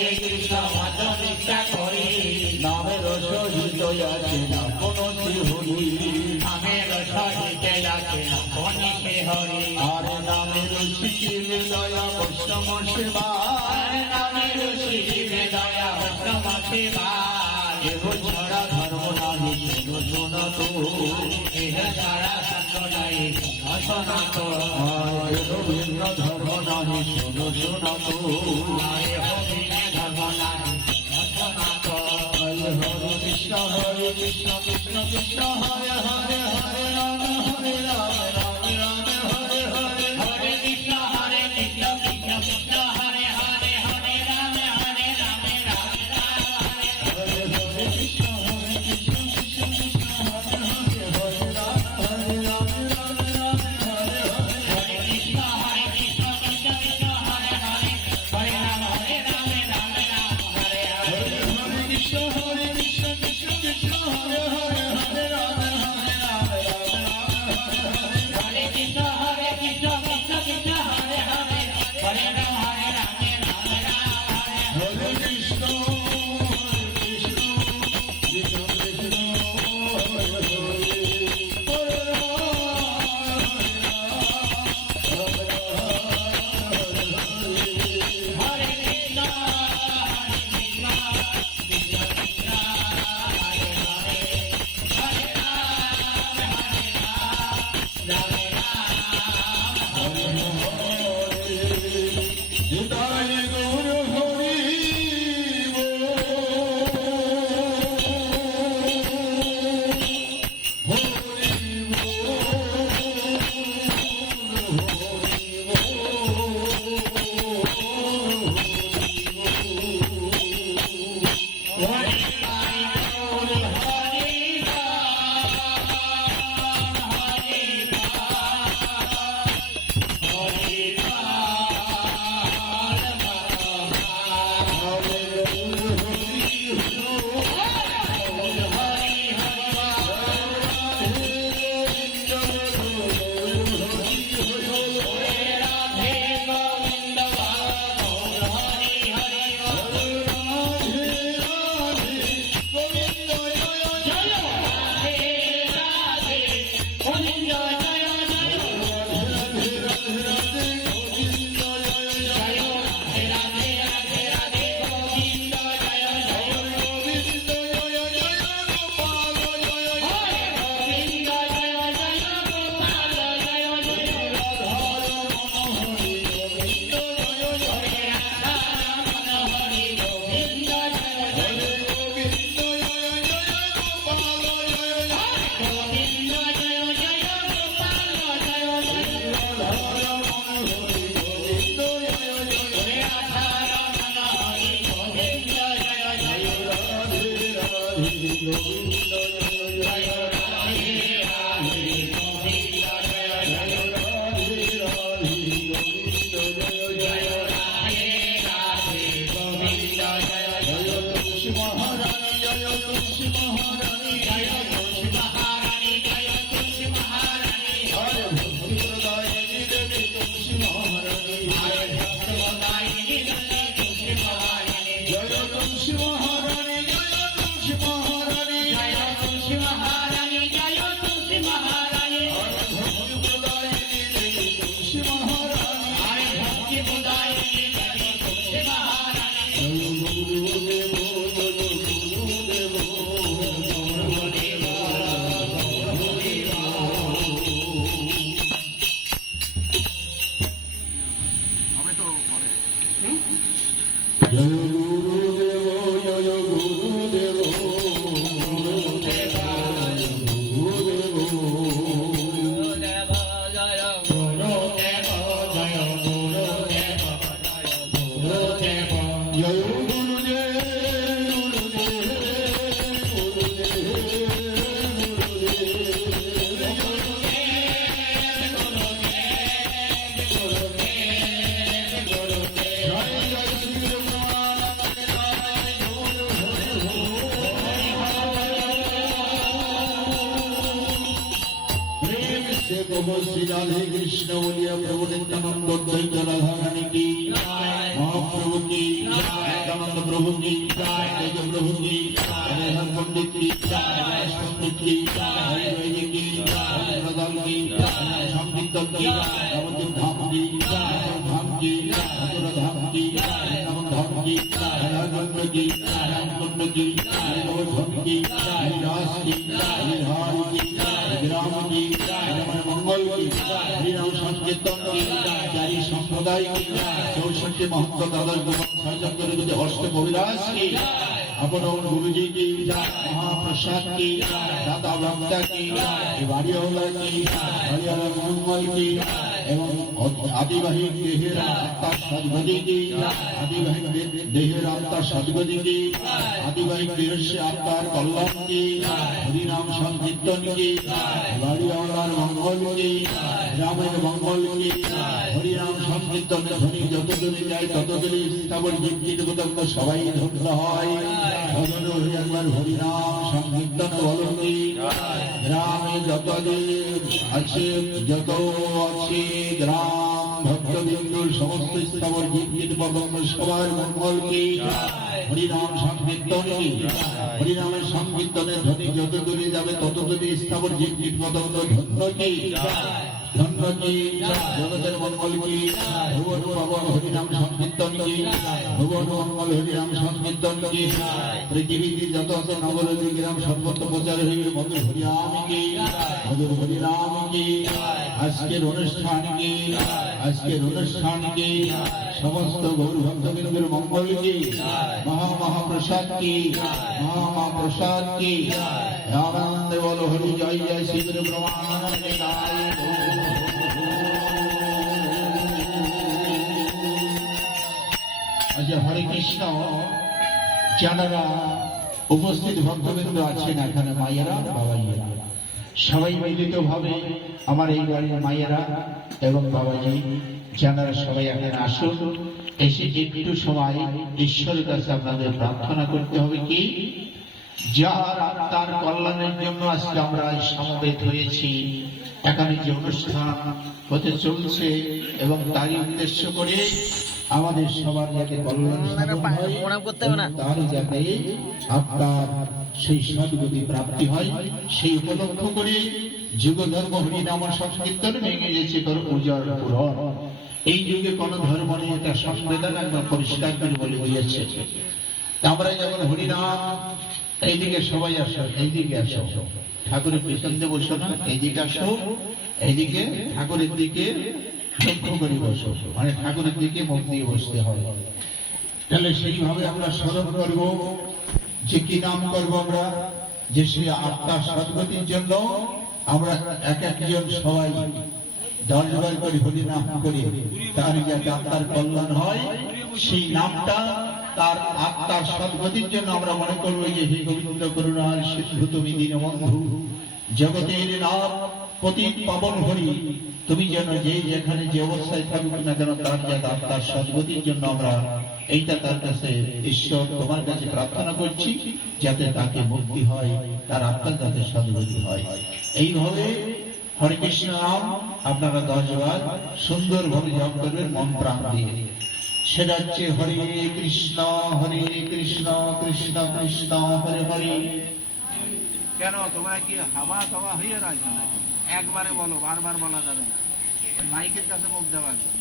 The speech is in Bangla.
কৃষ্ণ মতনিষ্ঠা করি নামের সহিত আছে না কোনো শ্রীহরি নামের সহিতে আছে না কোনি হরি আর নামের শিখিলে দয়া বৈষ্ণব সেবা নামের শিখিলে দয়া বৈষ্ণব সেবা এহ ছাড়া ধর্ম নাহি শোনো শোনা তো এহ ছাড়া সত্য নাই শোনা তো এহ ভিন্ন ধর্ম নাহি শোনো শোনা তো এহ ভিন্ন ধর্ম নাই শোনা তো হরে কৃষ্ণ কৃষ্ণ কৃষ্ণ হরে হরে হরে রাম হরে রাম রাম রাম হরে হরে হরে কৃষ্ণ কৃষ্ণ কৃষ্ণ হরে হরে হরে রাম রাম রাম হরে হরে হরে কৃষ্ণ কৃষ্ণ কৃষ্ণ হরে হরে হরে রাম হরে রাম রাম রাম হরে হরে হরে কৃষ্ণ কৃষ্ণ কৃষ্ণ হরে হরে হরে রাম রাম রাম হরে হরে হরে কৃষ্ণ কৃষ্ণ কৃষ্ণ হরে হরে হরে রাম হরে রাম রাম রাম হরে হরে হরে কৃষ্ণ কৃষ্ণ কৃষ্ণ হরে হরে হরে রাম রাম রাম হরে হরে কৃষ্ণ কৃষ্ণ কৃষ্ণ কৃষ্ণ হরে হরে হরে হরে কৃষ্ণ কৃষ্ণ কৃষ্ণ কৃষ্ণ হরে হরে হরে রাম রাম হৃদয় গুরু হরি হরে গৌর হরি হরি হরি রাধে গোবিন্দ গৌর হরি হরি জয় রাধে রাধে গোবিন্দ জয় জয় জয় রাধে রাধে রাধে রাধে গোবিন্দ জয় জয় হরে গোবিন্দ জয় জয় গোপাল জয় জয় হরে রাধা রমণ হরি গোবিন্দ জয় জয় গোবিন্দ জয় জয় গোপাল জয় হরে রাধা রমণ হরি গোবিন্দ জয় জয় জয় রাধে রাধে গোবিন্দ জয় জয় রাধে রাধে গোবিন্দ জয় জয় তুলসী মহারানী জয় তুলসী মহারানী জয় তুলসী মহারানী জয় তুলসী মহারানী হরে ভক্তি প্রদায়িনী দেবী তুলসী মহারানী হরে ভক্তদায়িনী জয় তুলসী মহারানী জয় তুলসী মহারানী জয় তুলসী মহারানী জয় তুলসী মহারানী জয় তুলসী মহারানী হরে ভক্তি প্রদায়িনী দেবী তুলসী মহারানী হরে ভক্তদায়িনী জয় তুলসী মহারানী জয় গুরুদেব জয় গুরুদেব জয় গুরুদেব জয় গুরুদেব গুরুদেব গুরুদেব জয় গুরুদেব জয় গুরুদেব গুরুদেব জয় গুরুদেব শ্রী রাধে কৃষ্ণ বলিয়া প্রভু নিত্যানন্দ দ্বৈত রাধা রানী কি মহাপ্রভু কি নিত্যানন্দ प्रभु की जय प्रभु की जय हर पंडित की जय पंडित की जय वैदिक की जय प्रधान की जय संकीर्तन की नवद्वीप धाम की जय धाम की मथुरा धाम की नवम धाम की राजकुंड की रामकुंड की नवधाम की रास की हार की ग्राम की मंगल की हरिनाम संकीर्तन की जारी संप्रदाय की 64 महंत दादा गोपाल अष्ट कविराज की अपन गुरु जी की महाप्रसाद की दादा भक्ता की बाड़ीवाला की हरियाणा मंगल की एवं आदिवाही देहेर आत्मा सदगति की आदिवाही देहेर आत्मा सदगति की आदिवाही देश आत्मार कल्याण की हरिनाम संकीर्तन की बाड़ीवालार मंगल की ग्रामेर मंगल की हरिनाम संकीर्तन ध्वनि যতদিনে যায় ততদিনে স্থাবর জীবজগৎ সবাই ধন্য হয় একবার হরিনাম সংকীর্তন বলুন গ্রামে যত আছে যত আছে গ্রাম ভক্তবৃন্দুর সমস্ত স্থাবর জীবজগৎ পদম সবার মঙ্গল কি হরিনাম সংকীর্তন কি হরিনামের সংকীর্তনের ধ্বনি যতদূরে যাবে ততদিনে স্থাবর জীবজগৎ পদম ধন্য কি ধন্য কি জগতের মঙ্গল কি ভুবন পাবন হরিনাম সংকীর্তন কি ভুবন মঙ্গল হরিনাম সংকীর্তন কি পৃথিবীতে যত আছে নগরী গ্রাম সর্বত্র প্রচার হইবে মধুর হরিনাম কি মধুর হরিনাম কি আজকের অনুষ্ঠান কি আজকের অনুষ্ঠান কি সমস্ত গৌর ভক্তবৃন্দের মঙ্গল কি মহাপ্রসাদ কি মহাপ্রসাদ কি আনন্দ বল হরি জয় জয় শ্রী গুরু ব্রহ্মানন্দে আচ্ছা হরে কৃষ্ণ যারা উপস্থিত ভক্তবৃন্দ আছেন এখানে মায়েরা বাবাইয়েরা সবাই মিলিত ভাবে আমার এই বাড়ির মায়েরা এবং বাবাজি যারা সবাই এখানে আসুন এসে একটু সময় ঈশ্বরের কাছে আপনাদের প্রার্থনা করতে হবে কি যার আত্মার কল্যাণের জন্য আজকে আমরা সমবেত হয়েছি এখানে যে অনুষ্ঠান হতে চলছে এবং তারই উদ্দেশ্য করে আমাদের সবার যাতে কল্যাণ তার যাতে আত্মার সেই সদ্গতি প্রাপ্তি হয় সেই উপলক্ষ করে যুগ ধর্ম হরিনাম সংকীর্তন ভেঙে গেছে তোর পূজার পুরন এই যুগে কোন ধর্ম নিয়ে তার সংবেদন একদম পরিষ্কার করে বলে দিয়েছে আমরা যখন হরিনাম এইদিকে সবাই আসো এইদিকে আসো ঠাকুরের পেছন দিয়ে বসো না এইদিকে আসো এইদিকে ঠাকুরের দিকে লক্ষ্য করে বসো মানে ঠাকুরের দিকে মুখ দিয়ে বসতে হবে তাহলে সেইভাবে আমরা স্মরণ করবো যে কি নাম করবো আমরা যে সেই আত্মার সদ্গতির জন্য আমরা এক একজন সবাই 10 বার করে হরি নাম করি তার যাতে আত্মার কল্যাণ হয় সেই নামটা তার আত্মার সদ্গতির জন্য আমরা মনে করবো যে হে গোবিন্দ করুণার সিন্ধু তুমি দীনবন্ধু জগতের নাথ পতিত পাবন হরি তুমি যেন যে যেখানে যে অবস্থায় থাকুক না কেন তার যাতে আত্মার সদ্গতির জন্য আমরা এইটা তার কাছে ঈশ্বর তোমার কাছে প্রার্থনা করছি যাতে তাকে মুক্তি হয় তার আত্মার যাতে সদ্গতি হয় এইভাবে হরে কৃষ্ণ নাম আপনারা 10 বার সুন্দরভাবে জপ করবেন মন প্রাণ দিয়ে সেটা হচ্ছে হরে কৃষ্ণ কৃষ্ণ কৃষ্ণ হরে হরে কেন তোমরা কি হাওয়া খাওয়া হয়ে রয়েছে একবারে বলো বারবার বলা যাবে না মাইকের কাছে মুখ দেওয়া